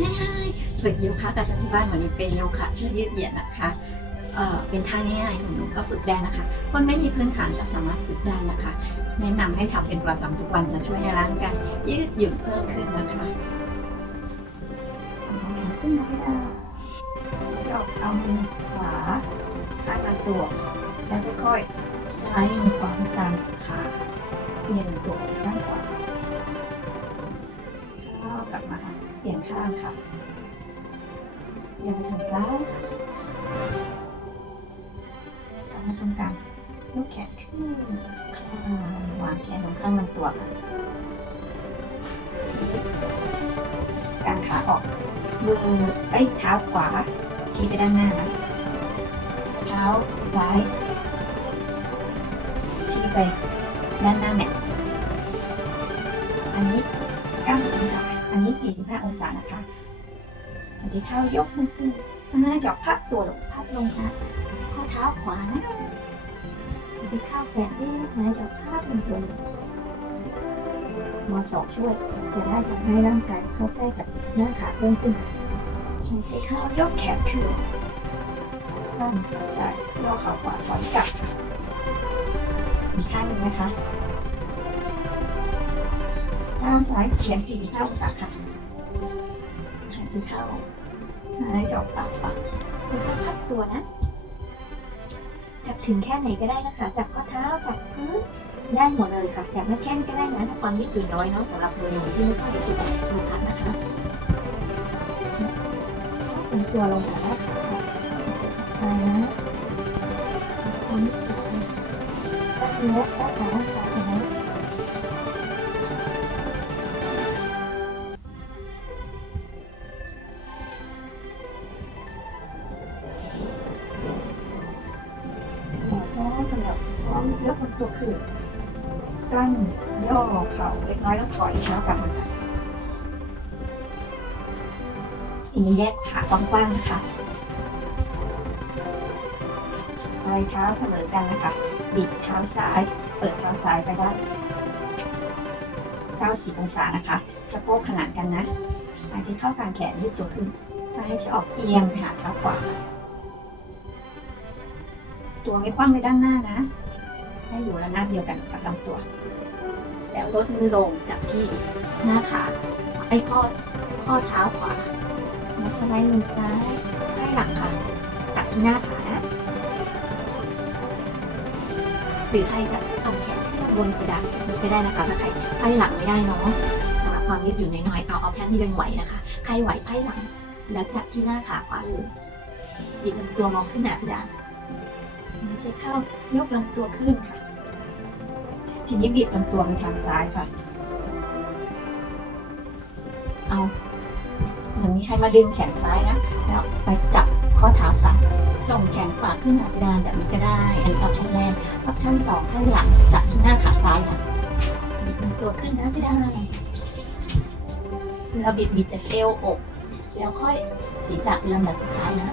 ง่ายๆฝึกโยคะกับที่บ้านวันนี้เป็นโยคะช่วยยืดเหยียดนะคะเอ่อเป็นท่าง่ายๆหนูๆก็ฝึกได้นะคะ คนไม่มีพื้นฐานก็สามารถฝึกได้นะคะ แนะนำให้ทำเป็นประจำทุกวันจะช่วยให้ร่างกายยืดหยุ่นเพิ่มขึ้นนะคะสองสามแขนขึ้นมาให้ได้จะออกเอามือขวาขากลางตัวแล้วค่อยๆซ้ายมือขวาตามขาเปลี่ยนตัวด้านขวา กลับมาค่ะเปลี่ยนข้างค่ะเปลี่ยนไปทางซ้ายกลับมาตรงกลางยกแขนขึ้นอ่าวางแขนลงข้างลำตัวค่ะกางขาออกมือเอ้ยเท้าขวา ชี้ไปด้านหน้านะเท้าซ้าย ชี้ไปด้านหน้าเนี่ยอันนี้ อันนี้ 45 องศานะคะอันที่เข้ายกมือขึ้นอ่าจอกพับตัวลงพับลงนะข้อเท้าขวานะอันที่เข้าแขนเอ๊ะนะจอกพับลงตัวมอสองช่วยจะได้ทำให้ร่างกายเข้าใกล้กับหน้าขาเพิ่มขึ้นอันที่เข้ายกแขนขึ้นตั้งใจย่อขาขวาถอยกลับอีกข้างหนึ่งนะคะ ข้างซ้ายเฉียง45องศาค่ะหายใจเข้าหายใจออกปากปากแล้วก็พับตัวนะ จับถึงแค่ไหนก็ได้นะคะ จับข้อเท้า จับพื้นได้หมดเลยค่ะจับไม่แค่นก็ได้นะถ้าความยืดหยุ่นน้อยเนาะสำหรับมือหนูที่ไม่ค่อยได้ฝึกสมพันนะคะเป็นตัวลงมาได้ค่ะไปนะความรู้สึกนะก็คือว่าด้านขวาด้านซ้าย ยกลำตัวขึ้นกลั้นย่อเข่าเล็กน้อยแล้วถอยแล้วกลับมาทีนี้แยกขากว้างๆนะคะปลายเท้าเสมอกันนะคะ บิดเท้าซ้าย เปิดเท้าซ้ายไปได้90 องศานะคะ สะโพกขนานกันนะหายใจเข้ากลางแขนยืดตัวขึ้นหายใจออกเอียงไปหาเท้าขวา ตัวไม่คว่ำไปด้านหน้านะ ให้อยู่ระนาบเดียวกันกับลำตัว แล้วลดมือลงจากที่หน้าขาไอ้ข้อข้อเท้าขวาแล้วสไลด์มือซ้ายให้หลังค่ะ จากที่หน้าขานะหรือใครจะส่งแขนขึ้นบนกระดานนี้ก็ได้นะคะถ้าใครไพ่หลังไม่ได้เนาะสำหรับความยืดหยุ่นน้อยๆเอาออปชั่นที่ยังไหวนะคะ ใครไหวไพ่หลัง แล้วจับที่หน้าขาขวาเลยบิดลำตัวมองขึ้นหน้ากระดาน มันจเข้ายกลำตัวขึ้นค่ะ ทีนี้บิดลำตัวไปทางซ้ายค่ะ เอาเหมือนมีใครมาดึงแขนซ้ายนะ แล้วไปจับข้อเท้าซ้ายส่งแขนขวาขึ้นหน้ากระดานแบบนี้ก็ได้ อันนี้ออปชั่นแรกออปชั่นสองให้หลังจับที่หน้าขาซ้ายค่ะบิดลำตัวขึ้นนะไม่ได้เราบิดบิดจากเอวอก แล้วค่อยศีรษะเป็นลำดับสุดท้ายนะ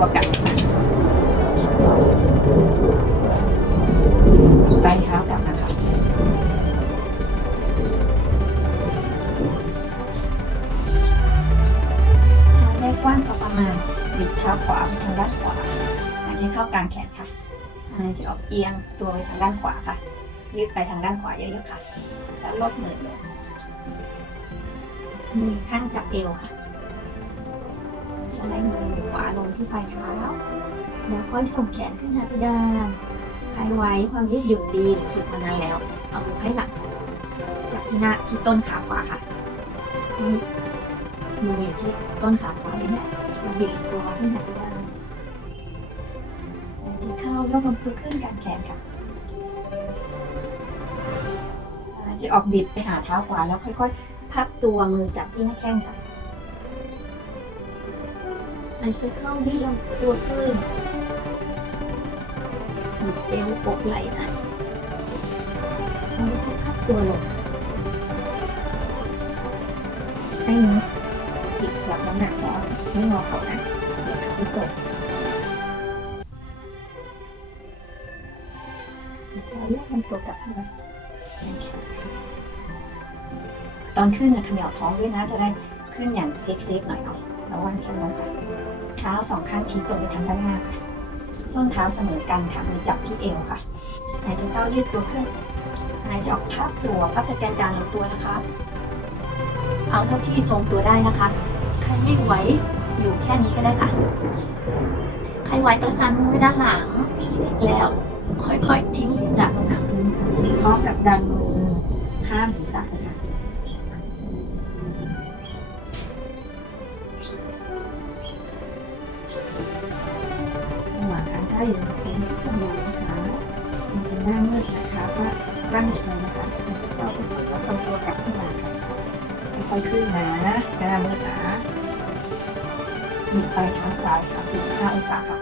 ตัวกลับมาปลายเท้ากลับมาค่ะเท้าได้กว้างพอประมาณบิดเท้าขวาไปทางด้านขวาหายใจเข้ากลางแขนค่ะหายใจออกเอียงตัวไปทางด้านขวาค่ะ ยืดไปทางด้านขวาเยอะๆค่ะ แล้วลดมือลงมือข้างจับเอวค่ะ สไลด์มือขวาลงที่ปลายเท้า แล้วค่อยส่งแขนขึ้นหาเพดานหายไว้ความยืดหยุ่นดีหรือฝึกมานานแล้ว เอามือให้หลัง จับที่หน้าที่ต้นขาขวาค่ะมืออยู่ที่ต้นขาขวาเลยนะเราบิดตัวขึ้นหาเพดานหายใจเข้ายกลำตัวขึ้นกางแขนค่ะหายใจออกบิดไปหาเท้าขวาแล้วค่อยๆ พับตัวมือจับที่หน้าแข้งค่ะ หายใจเข้ายืดลำตัวขึ้นบิดเอวปกไหล่นะแล้วก็พับตัวลงให้นิ้วสิบรับน้ำหนักแล้วไม่งอเข่านะเดี๋ยวเข่าไม่ตกแล้วยกลำตัวกลับขึ้นมาแขนแขนตอนขึ้นเนี่ยเขมวท้องด้วยนะจะได้ขึ้นอย่างเซฟๆหน่อยเนาะระวังแขนลงค่ะ เท้าสองข้างชี้ตรงไปทางด้านหน้าค่ะส้นเท้าเสมอกันค่ะมือจับที่เอวค่ะหายใจเข้ายืดตัวขึ้นหายใจออกพับตัวพับตะแกรงกลางลำตัวนะคะ เอาเท่าที่ทรงตัวได้นะคะใครไม่ไหวอยู่แค่นี้ก็ได้ค่ะใครไหวประสานมือด้านหลัง แล้วค่อยๆทิ้งศีรษะลงหาพื้นพร้อมกับดันมือข้ามศีรษะนะคะระ ถ้าอยู่ในที่นี้ก็มองนะคะมันจะหน้ามืดนะคะว่าร่างหัวใจนะคะเราก็ต้องตัวกลับขึ้นมาค่ะค่อยๆขึ้นนะหน้ามืดนะหนีบไปทางซ้ายค่ะ45องศาค่ะ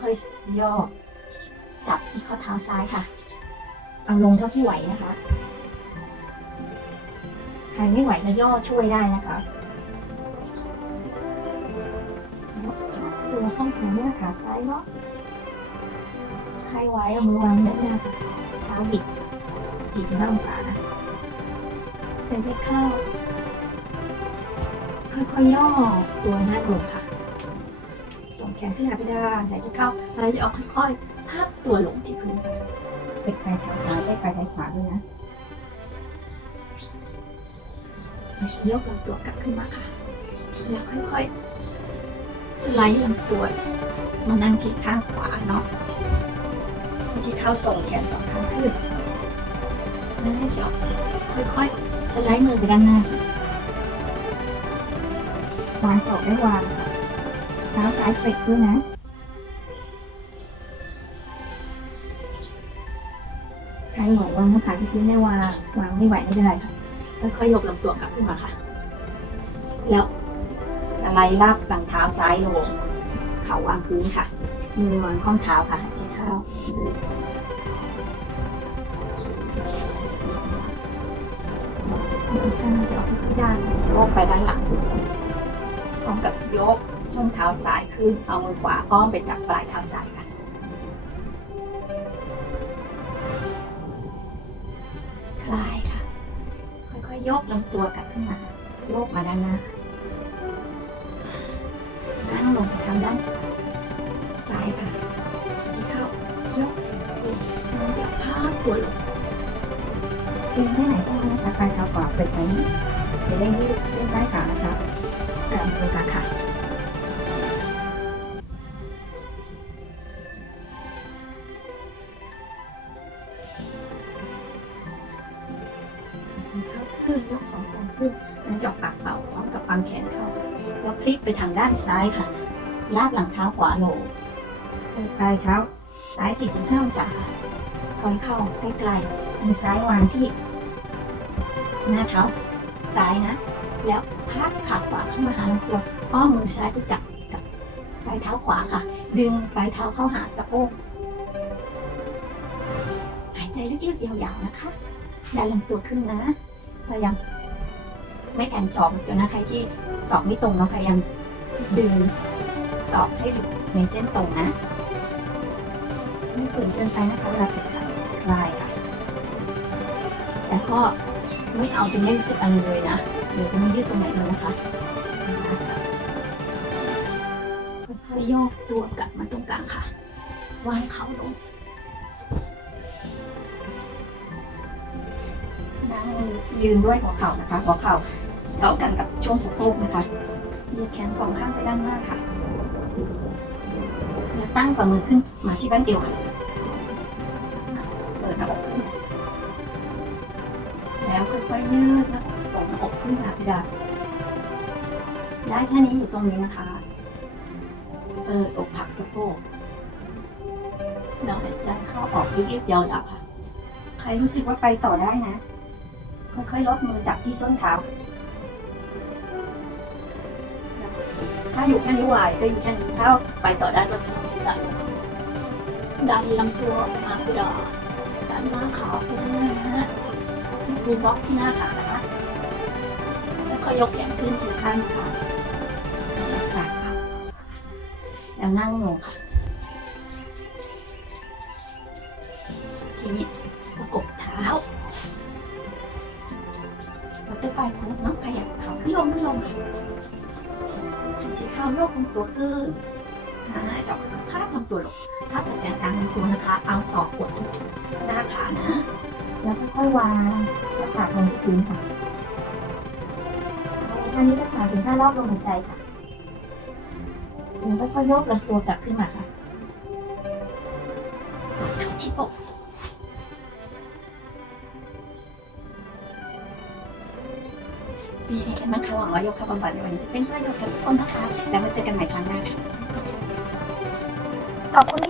ค่อยๆย่อจับที่ข้อเท้าซ้ายค่ะเอาลงเท่าที่ไหวนะคะใครไม่ไหวก็ย่อช่วยได้นะคะตัวห้องขาหน้าขาซ้ายเนาะ ใครไหวเอามือวางด้านหน้าค่ะเท้าบิด 45 องศานะเป็นที่เข้า ค่อยๆย่อตัวหน้าลงค่ะส่งแขนขึ้นหาเพดานหายใจเข้าหายใจออกค่อยๆพับตัวลงที่พื้นค่ะเป็นปลายเท้าซ้ายได้ปลายเท้าขวาด้วยนะยกลำตัวกลับขึ้นมาค่ะ แล้วค่อยๆ สไลด์ลำตัวมานั่งที่ข้างขวาเนาะ ที่เข้าส่งแขนสองข้างขึ้นแล้วให้จะออกค่อยๆสไลด์มือไปด้านหน้าวางศอกได้วางค่ะเท้าซ้ายเฟกด้วยนะใครไหววางขาที่พื้นได้วาง วางไม่ไหวไม่เป็นไรค่ะค่อยๆยกลำตัวกลับขึ้นมาค่ะ แล้วสไลด์ลากหลังเท้าซ้ายลง เข่าวางพื้นค่ะ มือวางข้อมเท้าค่ะหายใจเข้าหายใจเข้าจะออกด้านสะโพกไปด้านหลังพร้อมกับยกส้นเท้าซ้ายขึ้น เอามือขวาอ้อมไปจับปลายเท้าซ้ายค่ะคลายค่ะ ค่อยๆยกลำตัวกลับขึ้นมา โยกมาด้านหน้านั่งลงทางด้านซ้ พาตัวลงเอียงแค่ไหนก็ได้นะคะปลายเท้าขวาเป็นไปนี้จะได้ยืดเส้นใต้ขานะคะกลางตัวกันค่ะจึงเข้าขึ้นยกสองคนขึ้นแล้วจาะปากเป่าพร้อมกับวางแขนเข้าแล้วพลิกไปทางด้านซ้ายค่ะ ลากหลังเท้าขวาลงปลายเท้าซ้าย45องศาค่ะ ถอยเข้าใกล้ๆมือซ้ายวางที่ หน้าเท้าซ้ายนะ แล้วพับขาขวาเข้ามาหาลำตัวอ้อมมือซ้ายไปจับกับปลายเท้าขวาค่ะ ดึงปลายเท้าเข้าหาสะโพกหายใจลึกๆยาวๆนะคะดันลำตัวขึ้นนะพยายามไม่แอนสอบจนนะใครที่สอบไม่ตรงเนาพยายามดึงสอบให้อยู่ในเส้นตรงนะไม่ฝืนเกินไปนะคะเวลาฝึกค่ะ คลายค่ะแต่ก็ไม่เอาจนไม่รู้สึกอะไรเลยนะ เดี๋ยวจะไม่ยืดตรงไหนเลยนะคะค่อยๆโยกตัวกลับมาตรงกลางค่ะ วางเข่าลงนั่งยืนด้วยหัวเข่านะคะ หัวเข่าเท่ากันกับช่วงสะโพกนะคะยืดแขนสองข้างไปด้านหน้าค่ะ ตั้งฝ่ามือขึ้นมาที่บ้านเอวค่ะ ค่อยยืดหน้าอกส่งหน้าอกขึ้นหาเพดานได้แค่นี้อยู่ตรงนี้นะคะเปิดอกผักสะโพกเราหายใจเข้าออกยืดๆยาวๆค่ะ ใครรู้สึกว่าไปต่อได้นะ ค่อยๆลดมือจับที่ส้นเท้า ถ้าอยู่แค่นี้ไหวก็อยู่แค่นี้ถ้าไปต่อได้ก็ทิ้งศีรษะดันลำตัวไปหาเพดาดันหน้าขาไปด้านหน้านะ ฮะมีบล็อกที่หน้าขานะคะ แล้วก็ยกแขนขึ้นทีข้างค่ะจับปาค่ะแล้วนั่งลงค่ะ ทีนี้ประกบเท้าบัตเตอร์ไฟโพสเนาะขยับเขาขึ้นลงขึ้นลงค่ะหันที่เข้าโยกลำตัวขึ้นอ่าจับภาพลำตัวลงภาพตกแต่งกลางลำตัวนะคะ เอาศอกกดหน้าขานะ แล้วค่อยๆวางหน้าผากลงที่พื้นค่ะเอาท่านี้สักสามถึงห้ารอบลมหายใจค่ะแล้วก็ยกลำตัวกลับขึ้นมาค่ะกดเข้าที่อกนี่มันเขาหวังว่ายกเข้าบำบัดในวันนี้จะเป็นประโยชน์กับทุกคนนะคะ แล้วมาเจอกันใหม่ครั้งหน้าค่ะ ขอบคุณที่